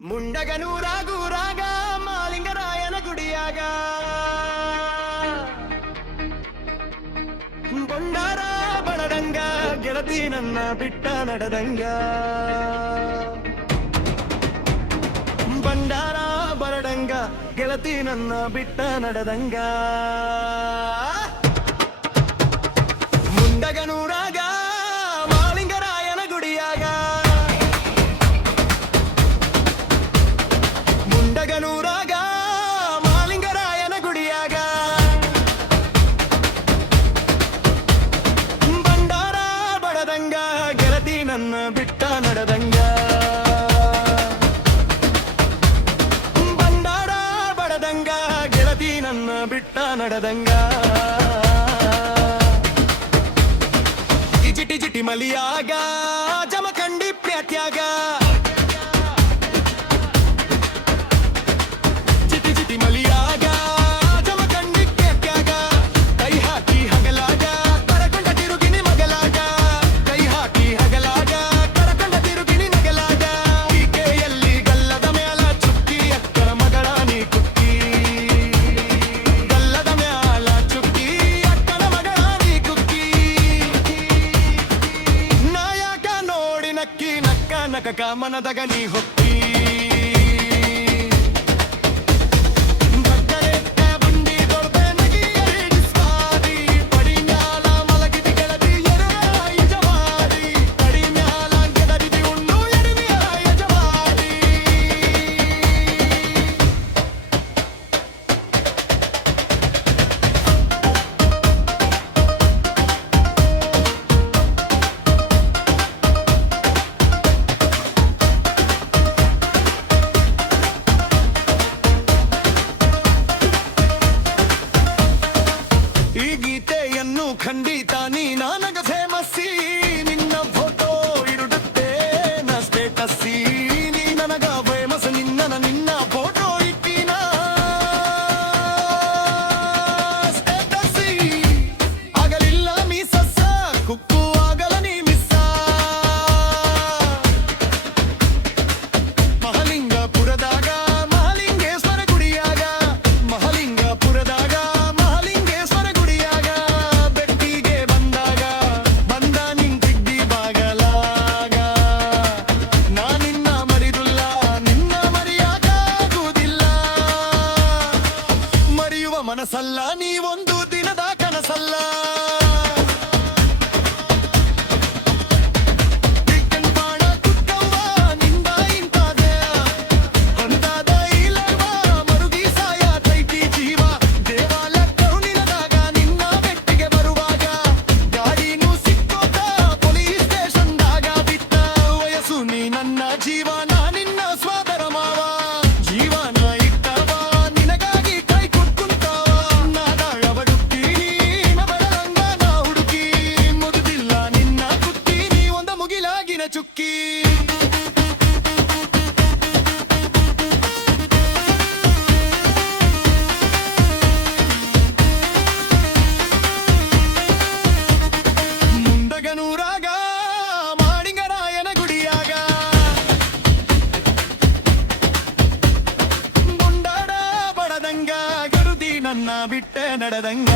ಮುಂಡಗನೂರಾಗೂರಾಗ ಮಾಲಿಂಗರಾಯನ ಗುಡಿಯಾಗ ಬೊಂಡಾರ ಬಡದಂಗ ಗೆಳತಿ ನನ್ನ ಬಿಟ್ಟ ನಡೆದಂಗ ಬಂಡಾರ ಬರಡಂಗ ಗೆಳತಿ ನನ್ನ ಬಿಟ್ಟ ನಡೆದಂಗ ಮುಂಡಗನೂರಾಗ ಮಾಲಿಂಗರಾಯನ ಗುಡಿಯಾಗ ಮುಂಡಗನೂರಾಗ ಮಾಲಿಂಗರಾಯನ ಗುಡಿಯಾಗ ಬಂಡಾರ ಬಡದಂಗ ಗೆಳತಿ ನನ್ನ ಬಿಟ್ಟ ನಡೆದಂಗ ಬಂಡಾರ ಬಡದಂಗ ಗೆಳತಿ ನನ್ನ ಬಿಟ್ಟ ನಡೆದಂಗ ಜಿಟಿ ಜಿಟಿ ಮಲಿಯಾಗ ಜಮಖಂಡಿ ಪ್ಯಾಟ್ಯಾಗ ಜಿಟಿ ಜಿಟಿ ಮಲಿಯಾಗ ಜಮಖಂಡಿ ಪ್ಯಾಟ್ಯಾಗ ಕೈ ಹಾಕಿ ಹಗಲಾಗ ಕರಕೊಂಡ ತಿರುಗಿನಿ ಮಗಲಾಗ ಕೈ ಹಾಕಿ ಹಗಲಾಗ ಕರಕೊಂಡ ತಿರುಗಿನಿ ನಗಲಾಗ ಈಕೆಯಲ್ಲಿ ಗಲ್ಲದ ಮ್ಯಾಲ ಚುಕ್ಕಿ ಅಕ್ಕನ ಮಗಳ ನೀ ಕುಕ್ಕಿ ಗಲ್ಲದ ಮ್ಯಾಲ ಚುಕ್ಕಿ ಅಕ್ಕನ ಮಗಳ ನೀ ಕುಕ್ಕಿ ನಾಯಕ ನೋಡಿ ನಕ್ಕಿ ನಕ್ಕ ನಕಕ ಮನದಾಗ ನೀ ಹೊಕ್ಕಿ ಬಗ್ಗರೆತ್ತ ಬಂಡಿ ದೊಡ್ಡ ನಗಿಯರಿ ಸ್ವಾದಿ ಪಡಿ ಮ್ಯಾಲ ಮಲಗಿದಿ ಗೆಳತಿ ಎರುಳ ಯಜವಾದಿ ಪಡಿ ಮ್ಯಾಲ ಗೆದರಿದಿ ಉಣ್ಣು ಎರುವಿಯ ಯಜವಾದಿ ಈ ಗೀತೆಯನ್ನು ಖಂಡಿತ ನೀ ನನಗ ಫೇಮಸ್ಸಿ ನಿನ್ನ ಫೋಟೋ ಇರುಡುತ್ತೆ ನ ಸ್ಟೇಟಸ್ಸಿ ನೀ ನನಗ ಫೇಮಸ್ ನಿನ್ನ ಫೋಟೋ ಇಟ್ಟಿನ ಸ್ಟೇಟಸ್ಸಿ ಆಗಲಿಲ್ಲ ಮೀ ಸಸ್ಸ ಕುಕ್ಕು ಆಗಲ ನೀ ಮಿಸ್ಸ ಮಹಲಿಂಗಪುರದಾಗ ಮಹಲಿಂಗೇಶ್ವರ ಗುಡಿಯಾಗ ಮಹಲಿಂಗಪುರದಾಗ ಮಹಲಿಂಗೇಶ್ವರ ಗುಡಿಯಾಗ ಬೆಟ್ಟಿಗೆ ಬಂದಾಗ ಬಂದ ನಿಂತಿದ್ದಿ ಬಾಗಲಾಗ ನಾ ನಿನ್ನ ಮರಿದುಲ್ಲ ನಿನ್ನ ಮರೆಯಾಗುವುದಿಲ್ಲ ಮರೆಯುವ ಮನಸ್ಸಲ್ಲ ನೀವೊಂದು ದಿನದ ಕನಸಲ್ಲ ಚಿಕ್ಕನ್ ಬಾಣ ಕುಕ್ಕವ್ವ ನಿಂದ ಇಂತಾದೆ ಹೊಂದಾದ ಇಲ್ಲವ ಮರುಗಿ ಸಾಯತೈತಿ ಜೀವ ದೇವಾಲ ಕರುಣಿನದಾಗ ನಿನ್ನ ಬೆಟ್ಟಿಗೆ ಬರುವಾಗ ಗಾಡಿನೂ ಸಿಕ್ಕೋತ ಪೊಲೀಸ್ ಸ್ಟೇಷನ್ದಾಗ ಬಿಟ್ಟ ವಯಸ್ಸು ನೀ ನನ್ನ ಜೀವ ನಾ ನಿನ್ನ ಸ್ವಾದರ ಮಾವ ಜೀವನ ಇಟ್ಟವ ನಿನಗಾಗಿ ಕೈ ಕುಂತಾವ ನಾದಾಳ ಬಡುತ್ತಿ ನೀನ ಬಡದಂಗ ನಾ ಹುಡುಕಿ ಮುದುದಿಲ್ಲ ನಿನ್ನ ಕುತ್ತಿ ನೀ ಒಂದ ಮುಗಿಲಾಗಿನ ಚುಕ್ಕಿ ಮುಂಡಗನೂರಾಗ ಮಾಳಿಂಗರಾಯನ ಗುಡಿಯಾಗ ಮುಂಡಾಡ ಬಡದಂಗ ಗರುದಿ ನನ್ನ ಬಿಟ್ಟೆ ನಡೆದಂಗ